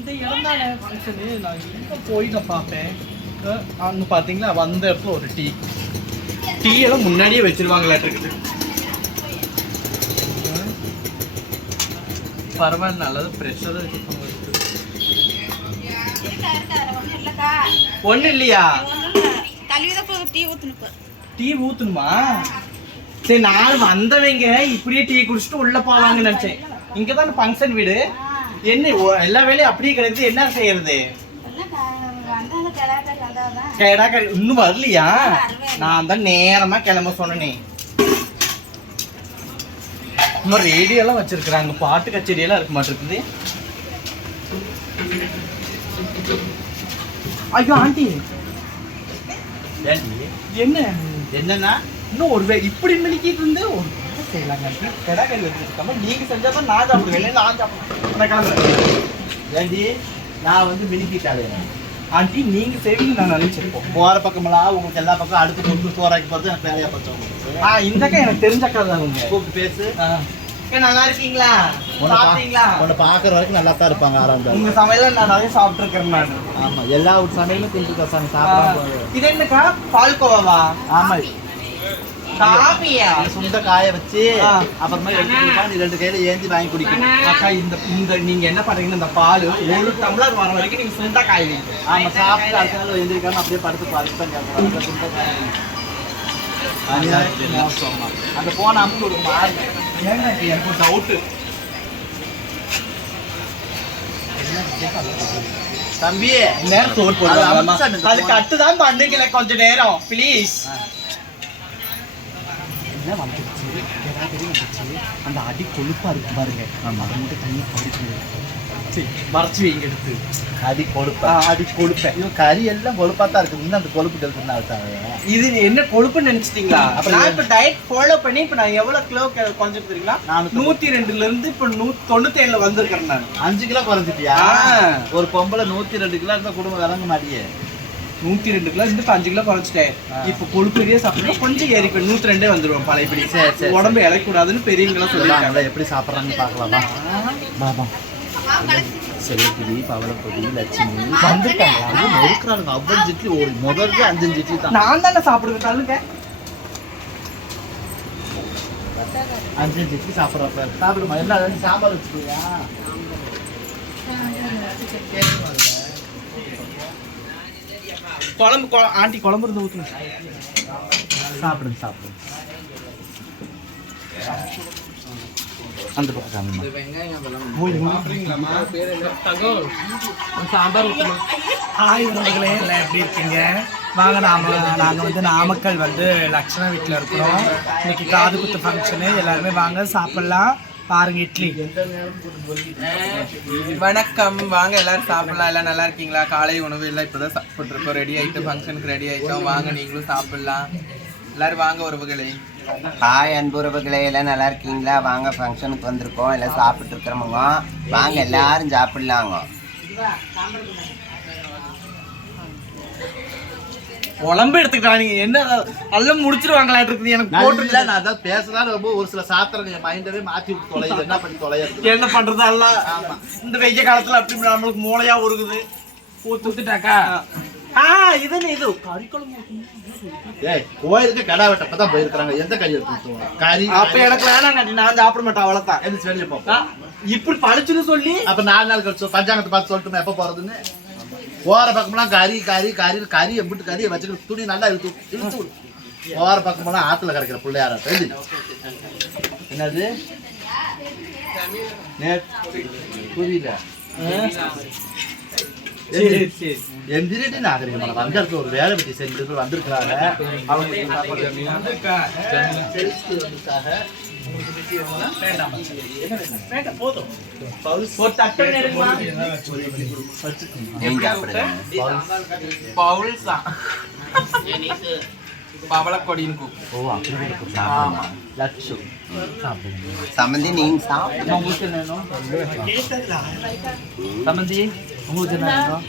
இந்த இடம் தானே ஃபங்க்ஷனு நான் எங்கே போய் நான் பார்ப்பேன் அங்கே பார்த்தீங்களா? வந்த இடத்துல ஒரு டீ. டீ எல்லாம் முன்னாடியே வச்சிருவாங்களாட்டு பரவாயில்ல நல்லது. ப்ரெஷரும் இருக்கு. ஒன்றும் இல்லையா? டீ ஊற்றணுமா சரி நான் வந்தவங்க இப்படியே டீ குடிச்சிட்டு உள்ளே போவாங்கன்னு நினச்சேன். இங்கே தான் ஃபங்க்ஷன் வீடு. என்ன எல்லா வேலையும் அப்படியே கிடக்குது என்ன செய்யறது? இன்னும் வரலையா? நான் தான் நேரமா கிளம்ப சொன்னேனே. இன்னும் ரேடியோ எல்லாம் வச்சிருக்கிறாங்க பாட்டு கச்சேரி எல்லாம் இருக்க மாட்டிருக்குது. ஐயோ ஆண்டி. என்ன? என்னன்னா? இன்னும் ஒரு இப்படி மினிக்கிட்டு இருந்து ஒரு வேலை செய்யலாங்க. ஆண்டி கடா கறி வச்சிருக்காம நீங்க செஞ்சா தான் நான் சாப்பிடுவேன். இல்லை நான் சாப்பிடுவேன். நான் கிளம்புறேன். ஏண்டி? நான் வந்து மினிக்கிட்டாளே ஆண்டி நீங்க செய்வீங்க நான் நினைச்சிருப்போம் போற பக்கமெல்லாம் உங்களுக்கு எல்லா பக்கம் அடுத்து கொண்டு சோறாக்கி போறது எனக்கு வேலையா பச்சோம் ஆ இந்த அக்கா எனக்கு தெரிஞ்ச அக்கா தான் உங்க கூப்பிட்டு பேசு. நல்லா இருக்கீங்களா? சாப்பிட்டீங்களா? உன்னை பாக்குற வரைக்கும் நல்லா தான் இருப்பாங்க ஆரம்பம் உங்க சமையல நான் நிறைய சாப்பிட்டுருக்கேன் நான். ஆமா எல்லா சமையலும் கசாங்க ஆ, சாப்பிடாம இது என்னக்கா? பால்கோவாவா? ஆமா. காபியா? சுண்ட காய வச்சு. அப்புறமா எடுத்து ரெண்டு கையில ஏந்தி வாங்கி குடிக்கணும். அக்கா இந்த இந்த நீங்க என்ன பண்றீங்கன்னா இந்த பால் ஒரு டம்ளர் வர வரைக்கும் நீங்க சுண்டா காய வைங்க. ஆமா சாப்பிட்டு அடுத்த நாள் எந்திரிக்காம அப்படியே படுத்து கேட்கலாம் சுண்ட காய. அந்த போன அமுக்கு ஒரு மாறு ஏங்க எனக்கு ஒரு டவுட்டு தம்பி நேரம் சோறு அது போடுவாங்க அமிச்சா இந்த அது கட்டு தான் பண்ணுங்களே கொஞ்ச நேரம். ப்ளீஸ் என்ன வந்துச்சு ஏதாவது வந்துச்சு அந்த அடி கொழுப்பா இருக்கு பாருங்க. அது மட்டும் தண்ணி கடிச்சு மறைச்சு வைங்க எடுத்து. அடி கொழுப்பா? அடி கொழுப்பேன் ஐயோ கறி எல்லாம் கொழுப்பா தான் இருக்கு. இன்னும் அந்த கொழுப்பு ஆகுதாங்க இது என்ன கொழுப்புன்னு நினைச்சிட்டீங்களா? நான் இப்ப டயட் ஃபாலோ பண்ணி இப்ப நான் எவ்வளவு கிலோ கொஞ்சம் தெரியுங்களா? நானூத்தி நூத்தி ரெண்டுல இருந்து இப்ப நூத்தி தொண்ணூத்தி ஏழுல வந்திருக்கேன் நான். அஞ்சு கிலோ குறைஞ்சிட்டியா. ஒரு பொம்பளை நூத்தி ரெண்டு கிலோ இருந்தா குடும்பம் விளங்க மாட்டியே. நூத்தி ரெண்டு கிலோ இருந்து இப்ப அஞ்சு கிலோ குறைச்சிட்டேன். இப்ப கொழுப்பு ஏரியா சாப்பிட்டா கொஞ்சம் ஏறிப்பேன். நூத்தி ரெண்டே வந்துருவேன் பழையபடி. சரி, சரி, உடம்பு இறக்கூடாதுன்னு பெரியவங்களா சொல்லிருக்காங்க சொல்லுவாங்களா எப்படி சாப்பிட்றாங்கன்னு பார்க்கலாமா? பாபா செல்லக்கிளி பவளப்பொடி லட்சுமி. வந்துட்டாங்க. அவங்க நொறுக்குறானுங்க அவ்வளவு இட்லி ஒரு முதல்ல அஞ்சு இட்லி தான். நான் தானே சாப்பிடுறதாலுங்க அஞ்சு இட்லி சாப்பிட்றப்ப. சாப்பிடுமா? என்ன சாம்பார் வச்சுக்கியா குழம்பு குழ- ஆண்டி குழம்பு இருந்து ஊத்துங்க. சாப்பிடுங்க சாப்பிடுங்க. அந்த பக்கம் காமிமா ஹாய் உறவுகளே எல்லாம் எப்படி இருக்கீங்க? வாங்க நாம நாங்கள் வந்து நாமக்கல் வந்து லக்ஷணா வீட்டில் இருக்கிறோம். இன்னைக்கு காது குத்து ஃபங்க்ஷனு எல்லாருமே வாங்க சாப்பிட்லாம். பாருங்க இட்லி. வணக்கம். வாங்க எல்லாரும் சாப்பிடலாம். எல்லாம் நல்லா இருக்கீங்களா? காலை உணவு எல்லாம் இப்பதான் சாப்பிட்ருக்கோம் ரெடி ஆயிட்டு ஃபங்க்ஷனுக்கு ரெடி ஆயிட்டோம். வாங்க நீங்களும் சாப்பிடலாம். எல்லாரும் வாங்க உறவுகளே. ஹாய் அன்புறவுகளே எல்லாம் நல்லா இருக்கீங்களா? வாங்க ஃபங்க்ஷனுக்கு வந்திருக்கோம். எல்லாம் சாப்பிட்டு இருக்கிறவங்க வாங்க எல்லாரும் சாப்பிடலாங்க. குழம்பு எடுத்துக்கிட்டாங்க என்ன எல்லாம் முடிச்சிருவாங்களா இருக்குது. எனக்கு போட்டு போட்டு நான் அதான் பேசலாம் ரொம்ப ஒரு சில சாத்திரங்க என் மைண்டவே மாத்தி விட்டு தொலையுது. என்ன பண்ணி தொலையாது என்ன பண்றது? எல்லாம் இந்த வெய்ய காலத்துல அப்படி நம்மளுக்கு மூளையா உருகுது. ஊத்துட்டாக்கா? ஆ. இது இது. கறி குழம்பு ஏய் கோயிலுக்கு கடா வெட்டப்பதான் போயிருக்காங்க எந்த கறி எடுத்து கறி அப்ப எனக்கு வேணாம் நான் சாப்பிட மாட்டேன் அவ்வளவுதான். எந்திரிச்சு வெளியே இப்படி பழிச்சுன்னு சொல்லி? அப்ப நாலு நாள் கழிச்சு பஞ்சாங்கத்தை பார்த்து சொல்லட்டுமா? எப்ப போறதுன்னு? போற பக்கமெல்லாம் கறி கறி கறி கறி எம்பிட்டு கறியை வச்சுக்கிட்டு துணி நல்லா இழுத்து இழுத்து விடு. போற பக்கமெல்லாம் ஆத்துல கிடைக்கிற பிள்ளையார தெரிஞ்சு என்னது? புரியல. எந்திரிட்டு நாகரிகமான ஒரு வேலை வெட்டி செஞ்சு வந்திருக்கிறாங்க. சாப்பாடு செலுத்துவதற்காக வேண்டாம் போதும் ஒரு தட்டு எடுக்குமா நீங்க சாப்பிடுங்க பவுல்ஸா பவளக்கொடின்னு கூப்பிடும் ஓ அப்படி இருக்கும் ஆமா. லட்சு சாப்பிடுங்க சம்மந்தி நீங்க சாப்பிடுங்க உங்களுக்கு என்ன வேணும் சமந்தி உங்களுக்கு என்ன வேணும்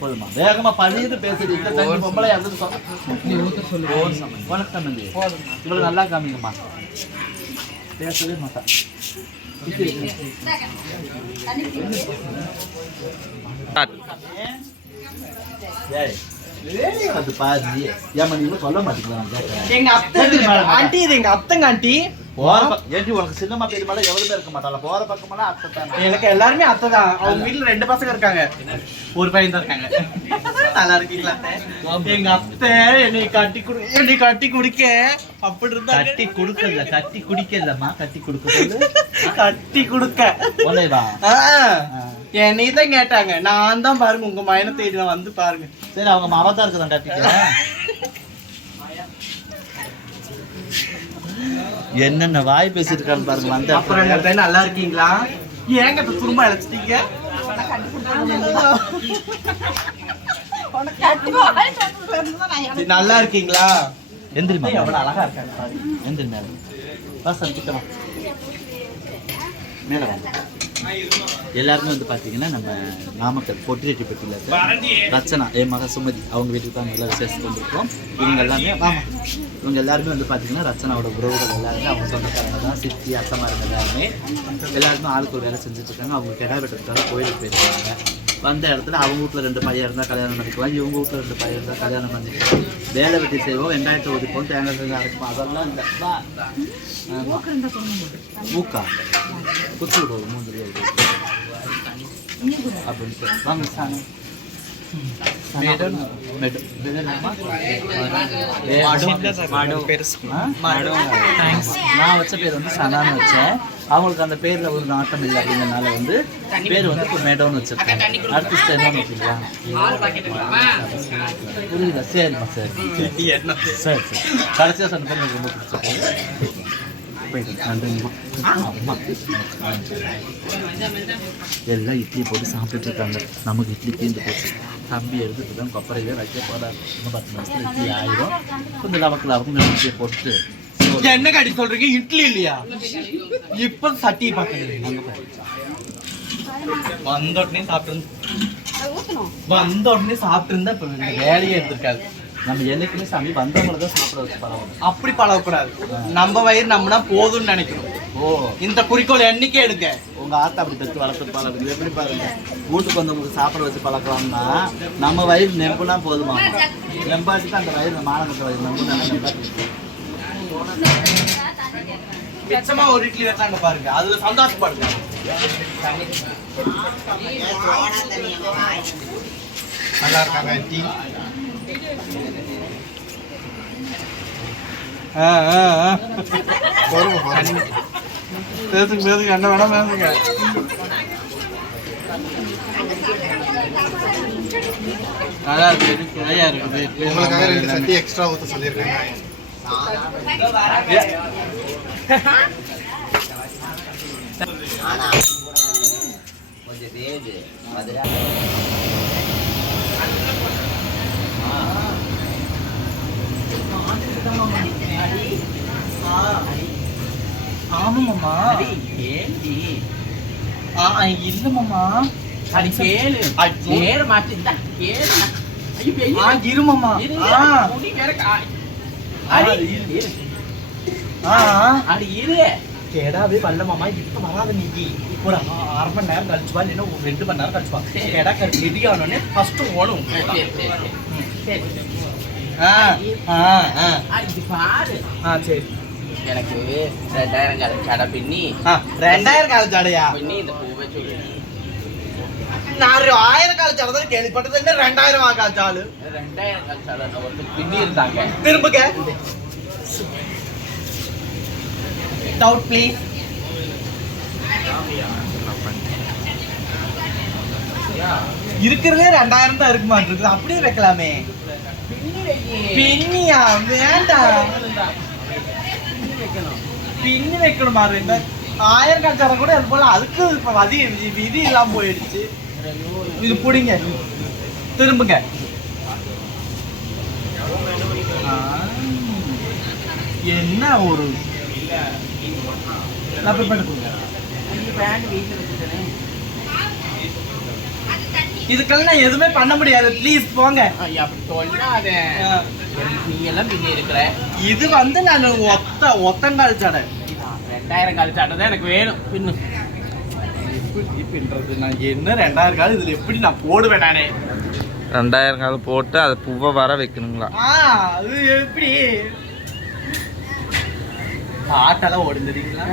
போதுமா? வேகமா பண்ணிட்டு பேசுறது இந்த தண்ணி பொம்பளை சொல்லு. வணக்கம் சமந்தி இவ்வளவு நல்லா காமிங்கம்மா. பேசவே மாட்டேன் அது பாரு ஏமா நீங்க சொல்ல மாட்டீங்களா எங்க அத்தை ஆண்டி இது எங்க அத்தைங்க ஆண்டி. போற ஏன்டி உனக்கு சின்னமா பெரியமால எவ்வளவு இருக்க மாட்டாளா போற பக்கமெல்லாம் அத்தை தானே. எனக்கு எல்லாருமே அத்தை தான். அவங்க வீட்டுல ரெண்டு பசங்க இருக்காங்க. ஒரு பையன் தான் இருக்காங்க. நல்லா இருக்கீங்களா? எங்க அத்தை என்னை கட்டி குடு என்னை கட்டி குடிக்க. அப்படி கட்டி குடுக்கல கட்டி குடிக்கலம்மா கட்டி கொடுக்க கட்டி குடுக்க. ஒன்னேவா என்னை தான் கேட்டாங்க. நான் தான் பாருங்க உங்க மயனை தேடி நான் வந்து பாருங்க. சரி அவங்க மாமா தான் இருக்குதான் கட்டிக்க. என்னென்ன வாய் பேசியிருக்கான்னு பாருங்க வந்து அப்புறம் நல்லா இருக்கீங்களா? ஏங்க இப்ப திரும்ப அழைச்சிட்டீங்க? நல்லா இருக்கீங்களா? எந்திரிமா எவ்வளவு அழகா இருக்காங்க. எந்திரி மேல. வா. மேல வாங்க. எல்லாருமே வந்து பார்த்தீங்கன்னா நம்ம நாமக்கல் பொட்டிரெட்டிப்பட்டியில் இருக்க ரச்சனா என் மக சுமதி அவங்க வீட்டுக்கு தான் நல்லா விசேஷத்துக்கு வந்திருக்கோம். இவங்க எல்லாமே ஆமாம் இவங்க எல்லாருமே வந்து பார்த்தீங்கன்னா ரச்சனாவோட உறவுகள் எல்லாருமே அவங்க சொந்தக்காரங்க தான் சித்தி அத்தமாருங்க எல்லாருமே. எல்லாருமே ஆளுக்கு ஒரு வேலை செஞ்சுட்டு இருக்காங்க. அவங்க கிடா வெட்டுறதுக்காக கோயிலுக்கு போயிருக்காங்க. வந்த இடத்துல அவங்க வீட்டில் ரெண்டு பையன் இருந்தால் கல்யாணம் பண்ணிக்கலாம் இவங்க வீட்டில் ரெண்டு பையன் இருந்தால் கல்யாணம் பண்ணிக்கலாம். வேலை வெட்டி செய்வோம் வெங்காயத்தை ஒதுப்போம் தேங்காய் செஞ்சு அரைப்போம். அதெல்லாம் ஆமா. மூக்கா குத்து விடுவோம் மூன்று அப்படின்னு வாங்க சாணம் நான் வச்ச பேர் வந்து சனான்னு வச்சேன் அவங்களுக்கு அந்த பேர்ல ஒரு நாட்டம் இல்லை அப்படிங்கிறனால வந்து பேர் வந்து இப்போ மேடம்னு வச்சிருக்கேன் அடுத்த என்னன்னு வச்சுக்கலாம் புரியுதா சரிம்மா சரி சரி சரி கடைசியாக சொன்ன பேர் எனக்கு ரொம்ப பிடிச்சிருக்கு போயிட்டு நன்றிங்கம்மா அம்மா எல்லாம் இட்லி போட்டு சாப்பிட்டுட்டு இருக்காங்க நமக்கு இட்லி தீர்ந்து போச்சு தம்பி எடுத்துட்டு தான் கொப்பரையே வைக்க போறாரு. இன்னும் பத்து நிமிஷத்துல இட்லி ஆயிரும். கொஞ்சம் லவக்கு லவக்கு இட்லியை போட்டு என்ன கடி சொல்றீங்க? இட்லி இல்லையா? இப்ப சட்டி பாக்குறீங்க வந்த உடனே சாப்பிட்டு வந்த உடனே சாப்பிட்டு இருந்தா இப்ப வேலையே இருந்திருக்காது நம்ம என்னைக்குமே சாமி வந்தவங்களை தான் சாப்பிட வச்சு பரவாயில்ல அப்படி பழகக்கூடாது. நம்ம வயிறு நம்மனா போதும்னு நினைக்கணும் ஓ. இந்த குறிக்கோள் என்னைக்கே எடுங்க. உங்க ஆத்தா அப்படி தத்து வளர்த்து பழகுது எப்படி பாருங்க? வீட்டுக்கு வந்தவங்களுக்கு சாப்பிட வச்சு பழக்கலாம்னா நம்ம வயிறு நெம்புனா போதுமா? தான் அந்த வயிறு மானங்கட்ட வயிறு நம்புனா மிச்சமா ஒரு இட்லி வச்சாங்க பாருங்க. அதுல சந்தோஷப்படுங்க. நல்லா இருக்காங்க பேசுங்க பேசுங்க என்ன வேணா பேசுங்க. நல்லா இருக்கு நிறையா இருக்குது. உங்களுக்காக ரெண்டு சட்டி எக்ஸ்ட்ரா ஊத்த சொல்லியிருக்கேங்க கொஞ்சம் வேகு மதுரை. ஆமாம்மா ஏண்டி ஆ இல்ல மாமா அது கேளு. நேர மாட்டிருந்தா கேளு ஐயோ பெரிய ஆ இரு மாமா இரு, ஆ. முடி வேற அடி, இரு. இரு. ஆ. அடி இரு. கேடாவே வரல மாமா இப்ப வராத நீ. ஒரு ஆ- அரை மணி நேரம் கழிச்சு வா இல்லைன்னா ஒரு ரெண்டு மணி நேரம் கழிச்சு வா கேடா ரெடி ஆனோடனே ஃபர்ஸ்ட் ஓடும். சரி சரி. சரி. எனக்கு ரெண்டாயிரம் கால கடை பின்னி ரெண்டாயிரம் கால பின்னி இந்த பூவை சொல்லி. நான் ஆயிரம் கால தான் கேள்விப்பட்டது. என்ன ரெண்டாயிரம் கால ஜாலு ரெண்டாயிரம் கால கடை ஒருத்தர் பின்னி இருந்தாங்க. திரும்புங்க. டவுட் ப்ளீஸ் இருக்கிறதே ரெண்டாயிரம் தான் இருக்கு மாட்டிருக்கு அப்படியே வைக்கலாமே. பின்னியா வேண்டாம் பின்னி வைக்கணுமா இந்த ஆயிரம் கச்சாரம் கூட அது போல அதுக்கு இப்ப வதி விதி இல்லாம போயிடுச்சு இது பிடிங்க திரும்புங்க ஆ, என்ன ஒரு நான் prepare பண்ணி கொடுங்க. இதுக்கெல்லாம் நான் எதுவுமே பண்ண முடியாது. ப்ளீஸ் போங்க. ஐயா, அப்படி சொல்லாத. நீ எல்லாம் பின்னி இருக்கிற. இது வந்து நான் ஒத்த ஒத்தங்கால் ஜடை. ரெண்டாயிரம் கால சட்டை தான் எனக்கு வேணும். பின்னு. எப்படி பின்றது? நான் என்ன ரெண்டாயிரம் காலம் இதுல எப்படி நான் போடுவேன் நானே? ரெண்டாயிரம் கால் போட்டு அதை பூவை வர வைக்கணுங்களா? அது எப்படி? பாட்டெல்லாம் ஓடும் தெரியுங்களா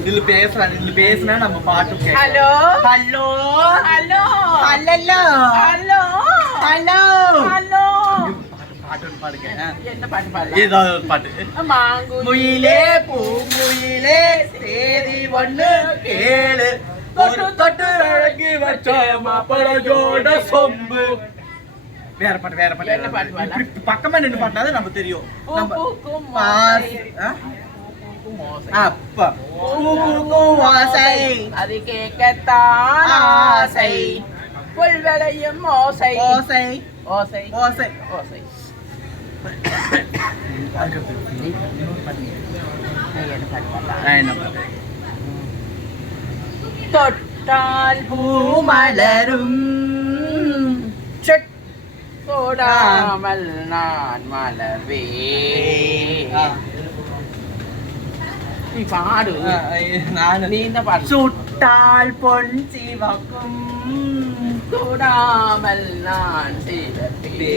இதுல பேசுறாங்க இதுல பேசுனா நம்ம பாட்டு hello? Hello? Hello? Hello? Hello? Hello? Hello முயிலே பூ முயிலே சேதி ஒண்ணு கேளு. ஒரு தொட்டு அழகி வச்ச மாப்பிளையோட சொம்பு. வேற பாட்டு வேற பாட்டு. என்ன பாட்டு பக்கமா நின்று பாட்டினா நம்ம தெரியும். அப்பா பூக்கும் வாசை. அது கேட்கத்தான் ஆசை. புல் விளையும் ஓசை. ஓசை. ஓசை. ஓசை. ஓசை. தொட்டால் பூ பூமலரும் செக் தொடாமல் நான் மலர்வே ஆ. நீ பாடு ஆ, நான் நீ இந்த பாடு சுட்டால் பொன் சிவக்கும் தொடாமல் நான் சிலப்பே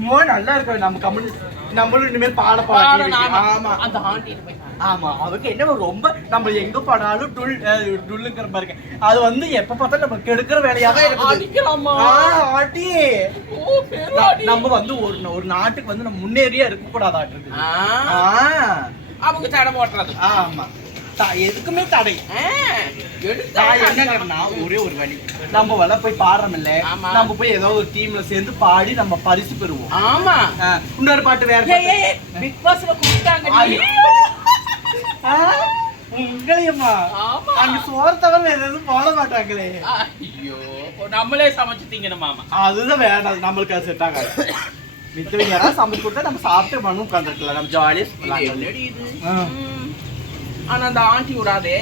மோ நல்லா இருக்கு நம்ம கம்மல் நம்மளும் இனிமேல் பாட பாட ஆமா. அந்த ஆண்டி போய் ஆமா. அவருக்கு என்ன ரொம்ப நம்ம எங்க போனாலும் டுல் டுல்லுங்கிற பாருங்க அது வந்து எப்ப பார்த்தாலும் நம்ம கெடுக்கிற வேலையாக ஆட்டி. நம்ம வந்து ஒரு ஒரு நாட்டுக்கு வந்து நம்ம முன்னேறியா இருக்க கூடாதாட்டு அவங்க தடை போட்டுறது ஆமா. எதுக்குமே தடை. நான் என்னங்கன்னா ஒரே ஒரு வழி. நம்ம வர போய் பாடுறோம் இல்ல ஆமா. நம்ம போய் ஏதோ ஒரு டீம்ல சேர்ந்து பாடி நம்ம பரிசு பெறுவோம். ஆமா. இன்னொரு பாட்டு வேற பிக் பாஸ்ல கூப்பிட்டாங்க. நீ. ஐயோ. ஆ, உங்களையுமா ஆமா. அங்க சோறு தவிர எதுவும் போட மாட்டாங்களே. ஐயோ நம்மளே சமைச்சு திங்கணும் மாமா. அதுதான் வேண்டாம் நம்மளுக்கு அது செட் ஆகாது. மித்தவங்க யாராவது சமைச்சு கொடுத்தா நம்ம சாப்பிட்டு மனு உட்காந்துருக்கலாம் நம்ம ஜாலியா இது சுத்தலாம் என்னடி இது ஆ. ம். ஆனா அந்த ஆண்டி விடாதே.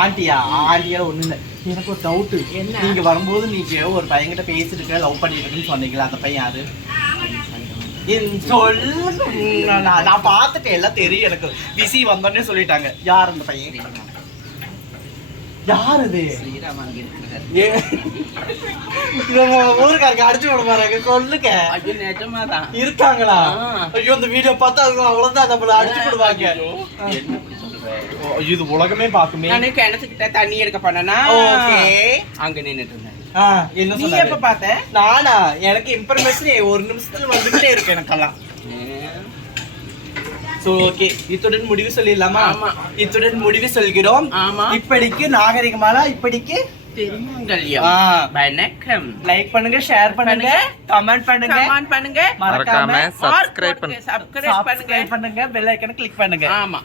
ஆண்டியா? ஆண்டியா ஒண்ணு இல்ல எனக்கு ஒரு டவுட் என்ன? நீங்க வரும்போது நீங்க ஒரு பையன்கிட்ட பேசிட்டு இருக்க லவ் பண்ணிட்டு இருக்குன்னு சொன்னீங்களா அந்த பையன் யாரு? நான் நான் பார்த்துட்டேன் எல்லாம் தெரியும் எனக்கு. விசி வந்தோடனே சொல்லிட்டாங்க. யார் அந்த பையன்? யார் நம்ம ஊருக்காரங்க அடிச்சு விட பாருங்க சொல்லுங்க. இருக்காங்களா. ஐயோ இந்த வீடியோ பார்த்தா அவ்வளவுதான் நம்மள அடிச்சு விடுவாங்க. இது உலகமே பாக்குமே நானு கிணத்துக்கிட்ட தண்ணி எடுக்க பண்ணனா அங்க நின்னுட்டு இருந்தேன். என்ன நீ? எப்ப பார்த்த? நானா? எனக்கு இன்ஃபர்மேஷன் ஒரு நிமிஷத்துல வந்துகிட்டே இருக்கு எனக்கெல்லாம். சோ ஓகே இத்துடன் முடிவு சொல்லிடலாமா? ஆமா. இத்துடன் முடிவு சொல்கிறோம். ஆமா. இப்படிக்கு நாகரிகமான இப்படிக்கு. வணக்கம். லைக் பண்ணுங்க ஷேர் பண்ணுங்க கமெண்ட் பண்ணுங்க. கமெண்ட் பண்ணுங்க. மறக்காம சப்ஸ்கிரைப் பண்ணு சப்ஸ்கிரைப் பண்ணுங்க. சப்ஸ்கிரைப் பண்ணுங்க. பெல் ஐக்கனை கிளிக் பண்ணுங்க. ஆமா.